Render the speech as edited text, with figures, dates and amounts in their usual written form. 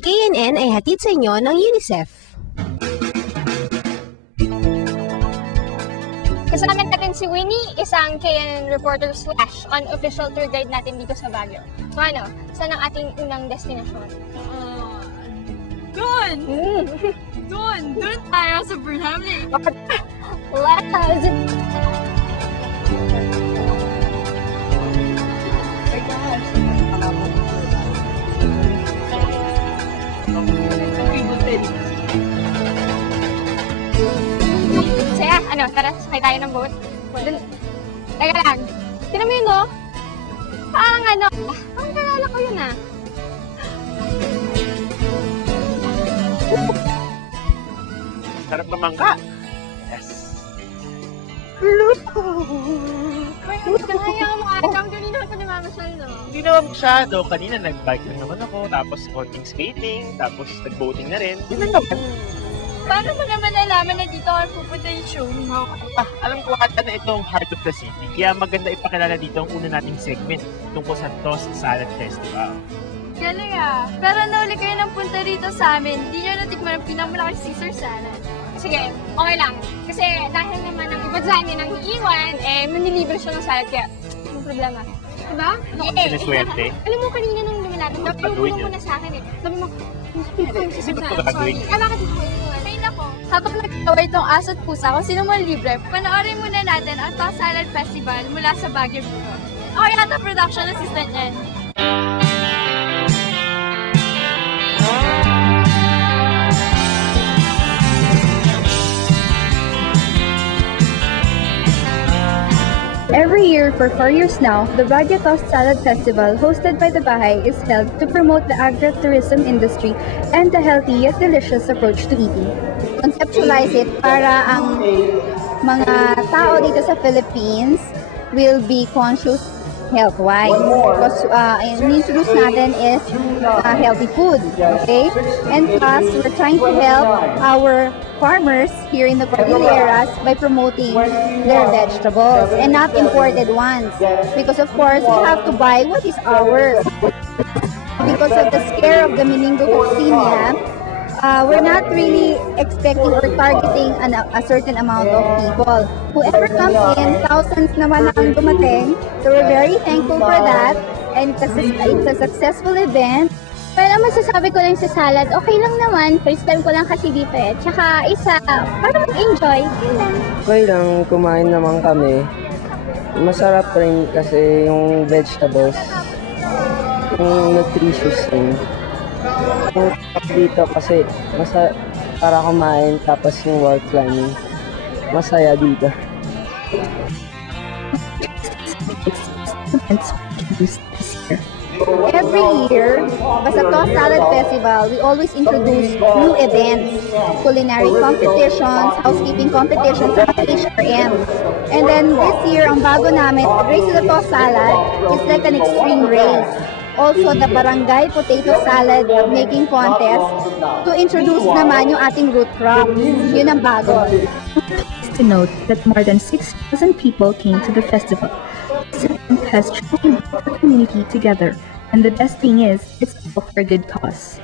KNN ay hatid sa inyo ng UNICEF. Kasama natin si Winnie, isang KNN reporter / unofficial tour guide natin dito sa Baguio. So ano, saan ang ating unang destinasyon? Doon tayo sa Burnham Lake. Let's! Saya, ano, tara, sakay tayo ng boat. Teka lang, tinan mo yun, no? Parang ano, parang kalala ko yun, ah. Sarap naman ka. Yes. Kaya mo, Adam, kanina ako namamasyal, no? Hindi naman masyado. Kanina nag-bike lang naman ako, tapos konting skating, tapos nag-boating na rin. Yun lang naman. Paano mo naman nalaman na dito ako pupunta yung show mo? Alam ko ata na itong Heart of the City. Kaya maganda ipakilala dito ang una nating segment tungkol sa Toast Salad Festival. Galing ah. Pero nauli kayo ng punta rito sa amin. Di nyo natikman ang pinakamalaki Caesar salad. Sige, okay lang. Kasi dahil naman ang iba dyan yun ang iiwan, eh, manilibre siya ng salad, kaya anong problema? Diba? Sinaswerte. Alam mo, kanina nung lumalapit, napulong mo na sa akin eh. Sabi mo, Sino ba ito gagawin? bakit mo iiwan? Ay nako, habang nagkaway itong aso't pusa kung sino man libre, panoorin muna natin ang Toast Salad Festival mula sa Baguio Bureau. Ako yata production assistant yan. Every year for 4 years now, the Baguio Toast Salad Festival hosted by the Bahay is held to promote the agritourism industry and the healthy yet delicious approach to eating. Conceptualize it para ang mga tao dito sa Philippines will be conscious health-wise. Because in-introduce natin is healthy food, okay? And plus, we're trying to help our farmers here in the Cordilleras by promoting their vegetables and not imported ones. Because of course, we have to buy what is ours. Because of the scare of the meningococcemia, we're not really expecting or targeting a certain amount of people. Whoever comes in, thousands naman ang dumating. So we're very thankful for that. And it's a successful event. Well, ang masasabi ko lang sa salad, okay lang naman. First time ko lang kasi dito eh. Tsaka isa, para mag-enjoy. Okay lang, kumain naman kami. Masarap rin kasi yung vegetables. Yung nutritious rin. Yung dito kasi para kumain tapos yung wall climbing. Masaya dito. Every year, basta Toast Salad Festival, we always introduce new events, culinary competitions, housekeeping competitions, at HRM. And then this year, ang bago namin, Race to the Toast Salad, is like an extreme race. Also, the Barangay Potato Salad Making Contest to introduce naman yung ating root crop. Yun ang bago. To note that more than 6,000 people came to the festival. This event has truly brought the community together, and the best thing is, it's all for a good cause.